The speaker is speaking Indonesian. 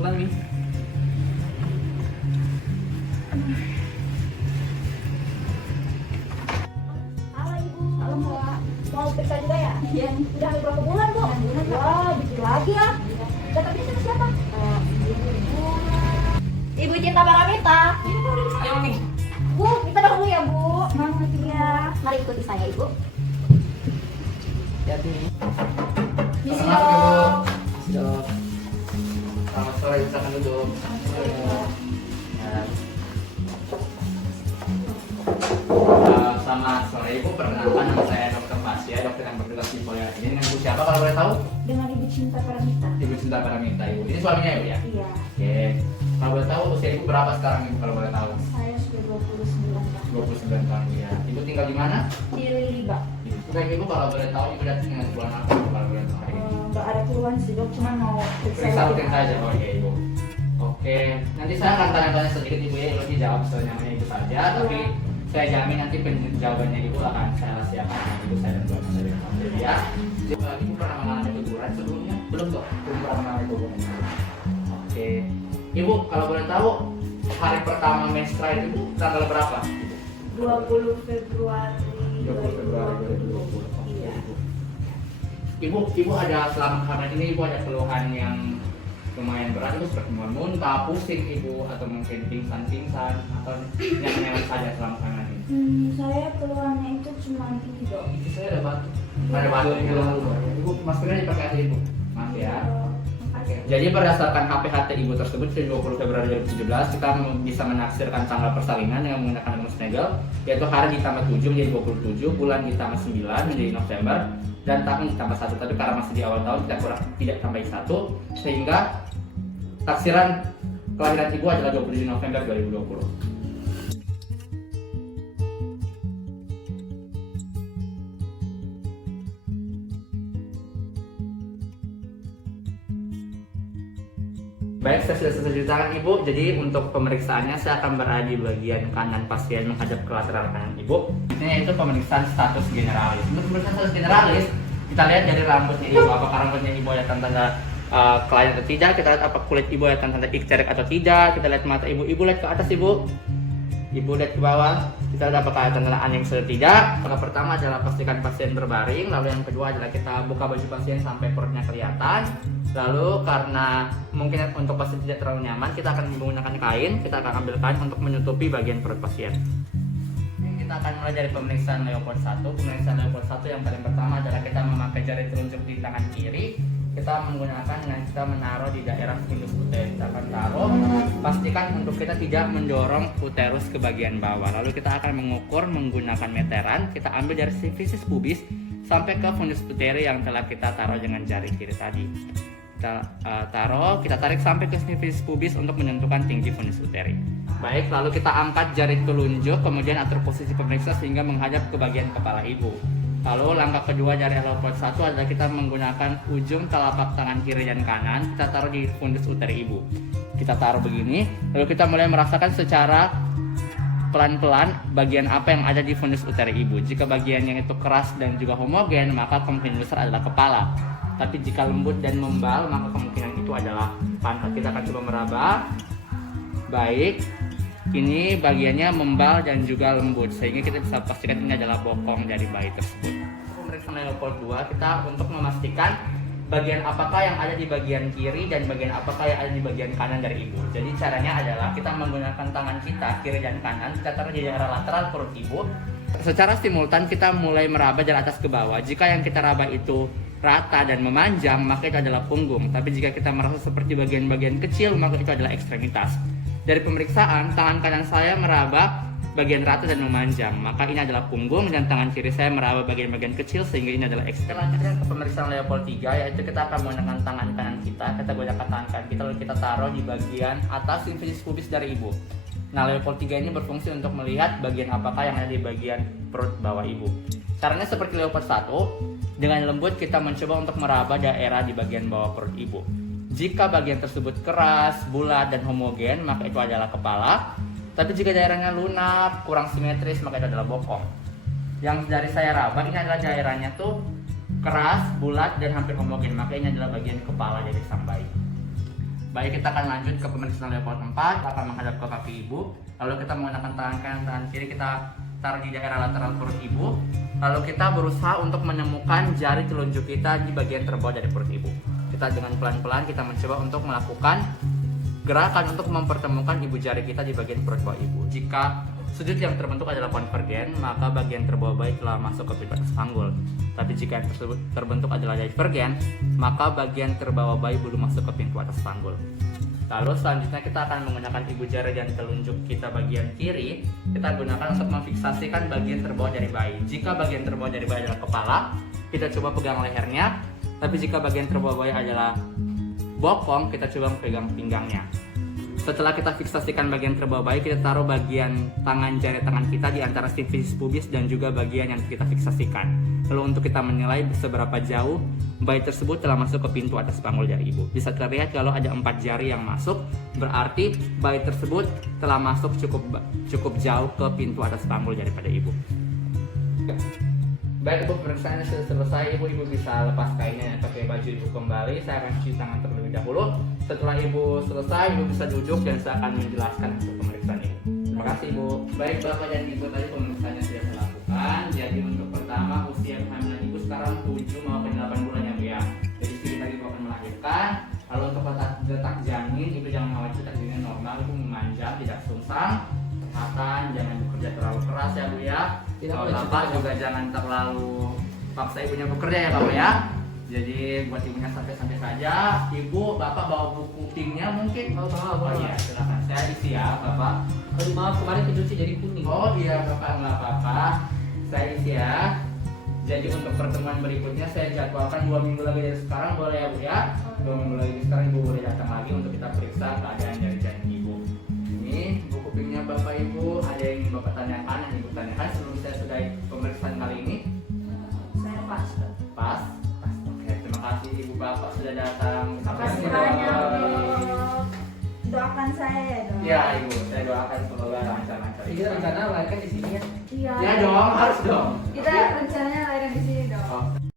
lagi. Halo Ibu. Halo Mbak. Mau periksa juga ya? Iya. Udah hampir berapa bulan Bu? Wah, bikin lagi ya. Datang ini sama siapa? Ibu Cinta Paramita. Ayo nih. Bu, kita dahulu ya Bu. Iya. Mari ikuti saya Ibu. Hati-hati. Misi Selamat, dong. Misi dong. Selamat sore, silakan duduk. Ya. Selamat sore Ibu, perkenalkan nama saya Dr. Pasya, dokter yang bertugas di Polres. Ini dengan Ibu siapa kalau boleh tahu? Dengan Ibu Cinta Paramita. Ibu Cinta Paramita Ibu. Ini suaminya Ibu ya? Iya. Oke. Kalau boleh tahu usia Ibu berapa sekarang Ibu kalau boleh tahu? Saya sudah 29 tahun. 29 tahun ya. Ibu tinggal di mana? Di Liba. Oke Ibu kalau boleh tahu Ibu datang dengan keluhan apa Ibu kalau boleh tahu? Nggak ada keluhan sih dok, cuma mau Periksa rutin saja. Oh iya Ibu. Oke. Nanti saya akan tanya-tanya sedikit Ibu ya. Ibu dijawab sebenarnya Ibu saja. Tapi saya jamin nanti jawabannya Ibu akan saya rahasiakan dengan Ibu saya dan keluarga saya dengan Ibu ya. Ibu pernah mengalami teguran sebelumnya? Belum dok. Belum pernah mengalami teguran. Oke. Ibu kalau boleh tahu hari pertama menstruasi itu tanggal berapa? 20 Februari 20 Februari 2020. Iya. Ibu ada selama kehamilan ini Ibu ada keluhan yang lumayan berat Ibu seperti muntah, pusing Ibu atau mungkin pingsan atau nyaman saja selama kehamilan ini? Saya keluarnya itu cuma ini dok. Itu saya ada batu. Ada batu di dalam luar. Ibu maskernya dipakai aja Ibu. Maaf ya. Oke. Jadi berdasarkan HPHT Ibu tersebut di 20 Februari 2017 kita bisa menaksirkan tanggal persalinan dengan menggunakan rumus Nagel, yaitu hari ditambah 7 menjadi 27, bulan ditambah 9 menjadi November, dan tahun ditambah 1. Tapi karena masih di awal tahun kita kurang tidak tambahin 1, sehingga taksiran kelahiran Ibu adalah 27 November 2020. Baik, saya sudah selesai ceritakan Ibu. Jadi untuk pemeriksaannya saya akan berada di bagian kanan pasien menghadap ke lateral kanan Ibu. Ini itu pemeriksaan status generalis. Untuk pemeriksaan status generalis, kita lihat dari rambutnya Ibu. Apakah rambutnya Ibu ada tanda-tanda kelainan atau tidak? Kita lihat apa kulit Ibu ada tanda-tanda ikcerek atau tidak? Kita lihat mata Ibu. Ibu lihat ke atas Ibu. Ibu lihat ke bawah. Kita lihat apakah ada tanda aneh atau tidak. Yang pertama adalah pastikan pasien berbaring. Lalu yang kedua adalah kita buka baju pasien sampai perutnya kelihatan. Lalu karena mungkin untuk pasien tidak terlalu nyaman, kita akan menggunakan kain. Kita akan ambil kain untuk menutupi bagian perut pasien. Kita akan mulai dari pemeriksaan Leopold 1. Pemeriksaan Leopold 1 yang paling pertama adalah kita memakai jari telunjuk di tangan kiri. Kita menggunakan dengan kita menaruh di daerah fundus uterus. Kita akan taruh, pastikan untuk kita tidak mendorong uterus ke bagian bawah. Lalu kita akan mengukur menggunakan meteran. Kita ambil dari sifisis pubis sampai ke fundus uterus yang telah kita taruh dengan jari kiri tadi. Kita taruh, kita tarik sampai ke sifisis pubis untuk menentukan tinggi fundus uterus. Baik, lalu kita angkat jari telunjuk, kemudian atur posisi pemeriksa sehingga menghadap ke bagian kepala Ibu. Lalu langkah kedua dari Leopold 1 adalah kita menggunakan ujung telapak tangan kiri dan kanan, kita taruh di fundus uterus Ibu. Kita taruh begini, lalu kita mulai merasakan secara pelan-pelan bagian apa yang ada di fundus uterus Ibu. Jika bagian yang itu keras dan juga homogen, maka kemungkinan besar adalah kepala. Tapi jika lembut dan membal, maka kemungkinan itu adalah pantat. Kita akan coba meraba. Baik, ini bagiannya membal dan juga lembut, sehingga kita bisa pastikan ini adalah bokong dari bayi tersebut. Pemeriksaan Leopold 2 kita untuk memastikan bagian apakah yang ada di bagian kiri dan bagian apakah yang ada di bagian kanan dari Ibu. Jadi caranya adalah kita menggunakan tangan kita kiri dan kanan, kita taruh di daerah lateral perut Ibu. Secara simultan kita mulai meraba dari atas ke bawah. Jika yang kita raba itu rata dan memanjang, maka itu adalah punggung. Tapi jika kita merasa seperti bagian-bagian kecil, maka itu adalah ekstremitas. Dari pemeriksaan, tangan kanan saya meraba bagian rata dan memanjang, maka ini adalah punggung, dan tangan kiri saya meraba bagian-bagian kecil sehingga ini adalah ekstremitas. Selanjutnya ke pemeriksaan Leopold 3, yaitu kita akan menggunakan tangan kanan kita gunakan tangan kanan kita, lalu kita taruh di bagian atas sifisis pubis dari Ibu. Nah, Leopold 3 ini berfungsi untuk melihat bagian apakah yang ada di bagian perut bawah Ibu. Caranya seperti Leopold 1, dengan lembut kita mencoba untuk meraba daerah di bagian bawah perut Ibu. Jika bagian tersebut keras, bulat, dan homogen, maka itu adalah kepala. Tapi jika daerahnya lunak, kurang simetris, maka itu adalah bokong. Yang dari saya raba, ini adalah daerahnya tuh keras, bulat, dan hampir homogen, maka ini adalah bagian kepala dari sang bayi. Baik, kita akan lanjut ke pemeriksaan level 4, kita akan menghadap ke kaki ibu. Lalu kita menggunakan tangan kanan, tangan kiri kita taruh di daerah lateral perut ibu. Lalu kita berusaha untuk menemukan jari telunjuk kita di bagian terbawah dari perut ibu. Kita dengan pelan-pelan kita mencoba untuk melakukan gerakan untuk mempertemukan ibu jari kita di bagian perut bawah ibu. Jika sudut yang terbentuk adalah konvergen, maka bagian terbawah bayi telah masuk ke pintu atas panggul. Tapi jika yang tersebut terbentuk adalah divergen, maka bagian terbawah bayi belum masuk ke pintu atas panggul. Lalu selanjutnya kita akan menggunakan ibu jari dan telunjuk kita bagian kiri. Kita gunakan untuk memfiksasikan bagian terbawah dari bayi. Jika bagian terbawah dari bayi adalah kepala, kita coba pegang lehernya. Tapi jika bagian terbawah bayi adalah bokong, kita coba pegang pinggangnya. Setelah kita fiksasikan bagian terbawah bayi, kita taruh bagian tangan jari tangan kita di antara simfisis pubis dan juga bagian yang kita fiksasikan. Lalu untuk kita menilai seberapa jauh bayi tersebut telah masuk ke pintu atas panggul dari ibu. Bisa terlihat kalau ada 4 jari yang masuk, berarti bayi tersebut telah masuk cukup jauh ke pintu atas panggul daripada ibu. Baik, ibu, pemeriksaannya sudah selesai. Ibu bisa lepas kainnya dan pakai baju ibu kembali. Saya akan cuci tangan terlebih dahulu. Setelah ibu selesai, ibu bisa duduk dan saya akan menjelaskan untuk pemeriksaan ibu. Terima kasih, ibu. Baik, bapak dan ibu, tadi pemeriksaannya sudah saya lakukan. Jadi untuk pertama, usia kehamilan ibu sekarang 7 maupun 8 bulan ya bu ya. Jadi sebentar ibu akan melahirkan. Lalu untuk letak janin, ibu jangan khawatir, letak janin normal, ibu memanjang, tidak sungsang. Jangan bekerja terlalu keras ya bu ya. Kalau bapak juga jangan terlalu paksa ibunya bekerja ya bapak ya. Jadi buat ibunya santai-santai saja. Ibu, bapak bawa buku pinknya mungkin? Oh iya, silakan. Saya isi ya bapak. Aduh maaf, kemarin kecuci jadi kuning. Oh iya bapak, nggak apa-apa. Saya isi ya. Jadi untuk pertemuan berikutnya saya jadwalkan 2 minggu lagi dari sekarang, boleh ya bu ya? 2 minggu lagi dari sekarang ibu boleh datang lagi untuk kita periksa keadaan dari janin ibu. Ini buku pinknya bapak ibu, ada yang ingin bapak tanyakan, yang ibu tanyakan sebelum saya sudahi pemeriksaan kali ini? Saya pas. Pas? Pas. Oke, terima kasih ibu bapak sudah datang. Terima kasih banyak dok. Doakan saya ya dok. Ya ibu, saya doakan semoga lancar-lancar. Kita rencana melahirkan di sini ya. Iya. Ya dong, harus dong. Kita rencananya lahiran di sini dok. Oh.